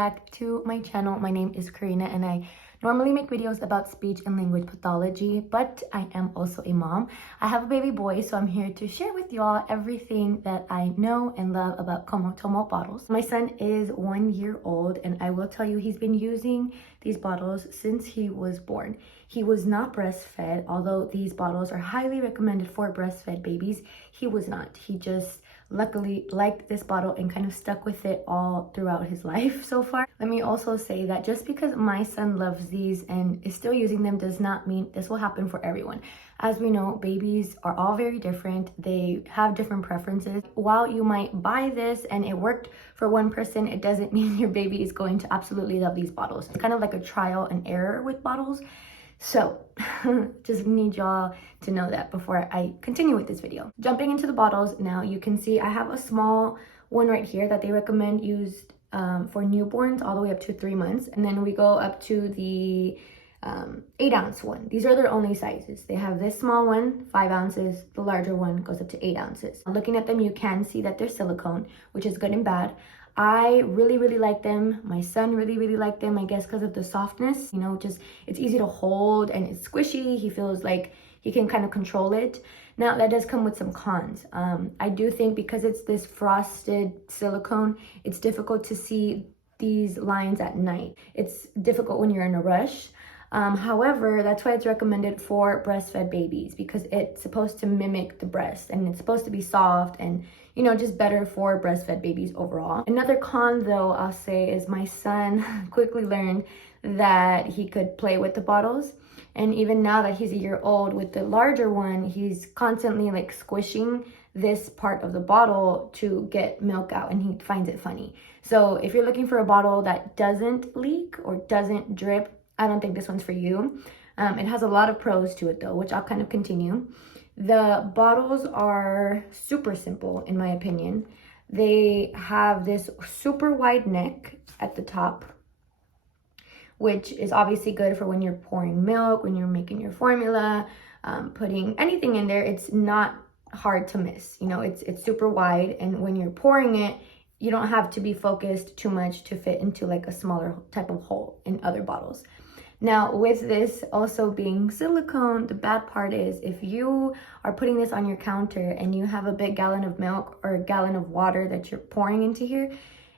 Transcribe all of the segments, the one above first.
back to my channel. My name is Karina and I normally make videos about speech and language pathology, but I am also a mom. I have a baby boy, so I'm here to share with y'all everything that I know and love about Comotomo Bottles. My son is 1 year old and I will tell you he's been using these bottles since he was born. He was not breastfed, although these bottles are highly recommended for breastfed babies. He was not. He just luckily liked this bottle and kind of stuck with it all throughout his life so far. Let me also say that just because my son loves these and is still using them does not mean this will happen for everyone. As we know, babies are all very different. They have different preferences. While you might buy this and it worked for one person, it doesn't mean your baby is going to absolutely love these bottles. It's kind of like a trial and error with bottles. So just need y'all to know that before I continue with this video. Jumping into the bottles now, you can see I have a small one right here that they recommend used for newborns all the way up to 3 months. And then we go up to the 8-ounce one. These are their only sizes. They have this small one, 5 ounces. The larger one goes up to 8 ounces. Looking at them, you can see that they're silicone, which is good and bad. I really like them. My son really liked them, I guess because of the softness, you know, just it's easy to hold and it's squishy. He feels like he can kind of control it. Now that does come with some cons. I do think because it's this frosted silicone, it's difficult to see these lines at night. It's difficult when you're in a rush. However, that's why it's recommended for breastfed babies, because it's supposed to mimic the breast and it's supposed to be soft and, you know, just better for breastfed babies overall. Another con though, I'll say, is my son quickly learned that he could play with the bottles. And even now that he's 1 year old, with the larger one, he's constantly like squishing this part of the bottle to get milk out and he finds it funny. So if you're looking for a bottle that doesn't leak or doesn't drip, I don't think this one's for you. It has a lot of pros to it though, which I'll kind of continue. The bottles are super simple in my opinion. They have this super wide neck at the top, which is obviously good for when you're pouring milk, when you're making your formula, putting anything in there. It's not hard to miss. You know, it's super wide, and when you're pouring it, you don't have to be focused too much to fit into like a smaller type of hole in other bottles. Now, with this also being silicone, the bad part is if you are putting this on your counter and you have a big gallon of milk or a gallon of water that you're pouring into here,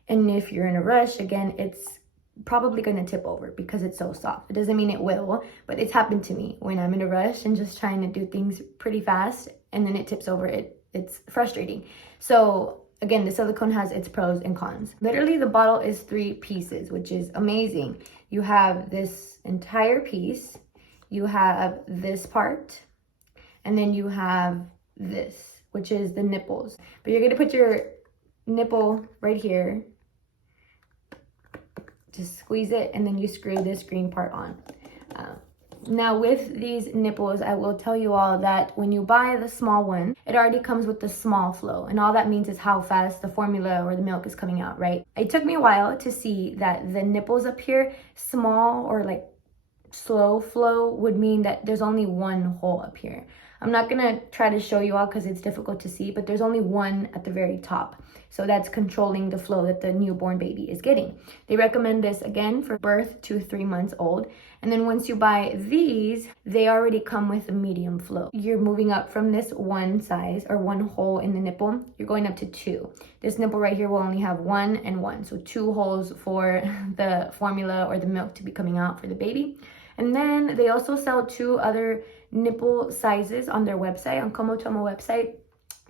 and if you're in a rush, again, it's probably going to tip over because it's so soft. It doesn't mean it will, but it's happened to me when I'm in a rush and just trying to do things pretty fast and then it tips over. It's frustrating. So again, the silicone has its pros and cons. Literally, the bottle is 3 pieces, which is amazing. You have this entire piece, you have this part, and then you have this, which is the nipples. But you're gonna put your nipple right here, just squeeze it, and then you screw this green part on. Now with these nipples, I will tell you all that when you buy the small one, it already comes with the small flow. And all that means is how fast the formula or the milk is coming out, right? It took me a while to see that the nipples up here, small or like slow flow, would mean that there's only one hole up here. I'm not gonna try to show you all because it's difficult to see, but there's only one at the very top. So that's controlling the flow that the newborn baby is getting. They recommend this again for birth to 3 months old. And then once you buy these, they already come with a medium flow. You're moving up from this one size or one hole in the nipple, you're going up to 2. This nipple right here will only have 1 and 1. So 2 holes for the formula or the milk to be coming out for the baby. And then they also sell 2 other nipple sizes on their website, on Comotomo website.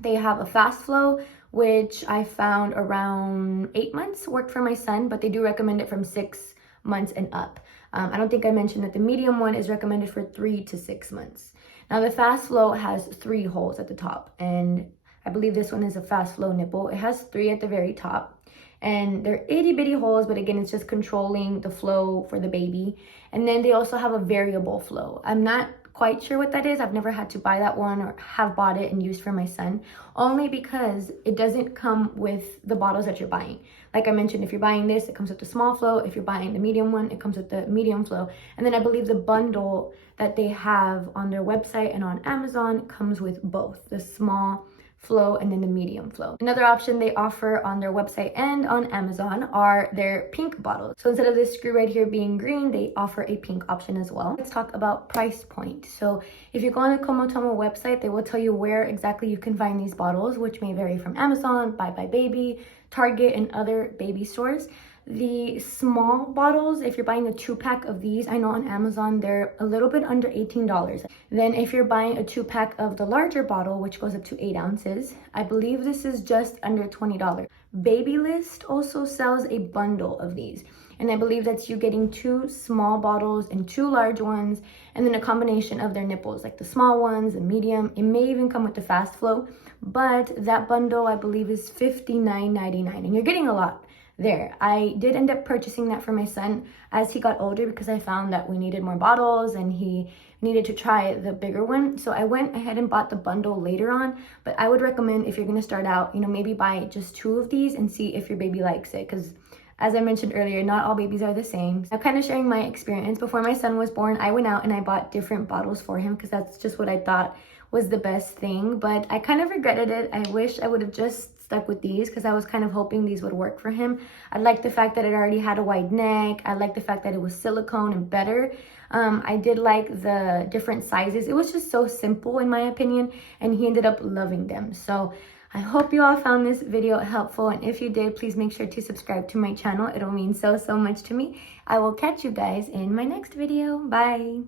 They have a fast flow, which I found around 8 months worked for my son, but they do recommend it from 6 months and up. I don't think I mentioned that the medium one is recommended for 3 to 6 months. Now the fast flow has 3 holes at the top, and I believe this one is a fast flow nipple. It has 3 at the very top. And they're itty bitty holes, but again, it's just controlling the flow for the baby. And then they also have a variable flow. I'm not quite sure what that is. I've never had to buy that one or have bought it and used for my son, only because it doesn't come with the bottles that you're buying. Like I mentioned, if you're buying this, it comes with the small flow. If you're buying the medium one, it comes with the medium flow. And then I believe the bundle that they have on their website and on Amazon comes with both the small flow and then the medium flow. Another option they offer on their website and on Amazon are their pink bottles. So instead of this screw right here being green, they offer a pink option as well. Let's talk about price point. So if you go on the Comotomo website, they will tell you where exactly you can find these bottles, which may vary from Amazon, Buy Buy Baby, Target, and other baby stores. The small bottles, if you're buying a 2-pack of these, I know on Amazon they're a little bit under $18. Then if you're buying a 2-pack of the larger bottle, which goes up to 8 ounces, I believe this is just under $20. Babylist also sells a bundle of these, and I believe that's you getting 2 small bottles and 2 large ones, and then a combination of their nipples, like the small ones, the medium. It may even come with the fast flow, but that bundle I believe is $59.99, and you're getting a lot there. I did end up purchasing that for my son as he got older because I found that we needed more bottles and he needed to try the bigger one. So I went ahead and bought the bundle later on, but I would recommend if you're going to start out, maybe buy just 2 of these and see if your baby likes it, because as I mentioned earlier, not all babies are the same. I'm kind of sharing my experience. Before my son was born, I went out and I bought different bottles for him because that's just what I thought was the best thing, but I kind of regretted it. I wish I would have just stuck with these because I was kind of hoping these would work for him. I liked the fact that it already had a wide neck. I liked the fact that it was silicone and better. I did like the different sizes. It was just so simple in my opinion, and he ended up loving them. So I hope you all found this video helpful, and if you did, please make sure to subscribe to my channel. It'll mean so much to me. I will catch you guys in my next video. Bye.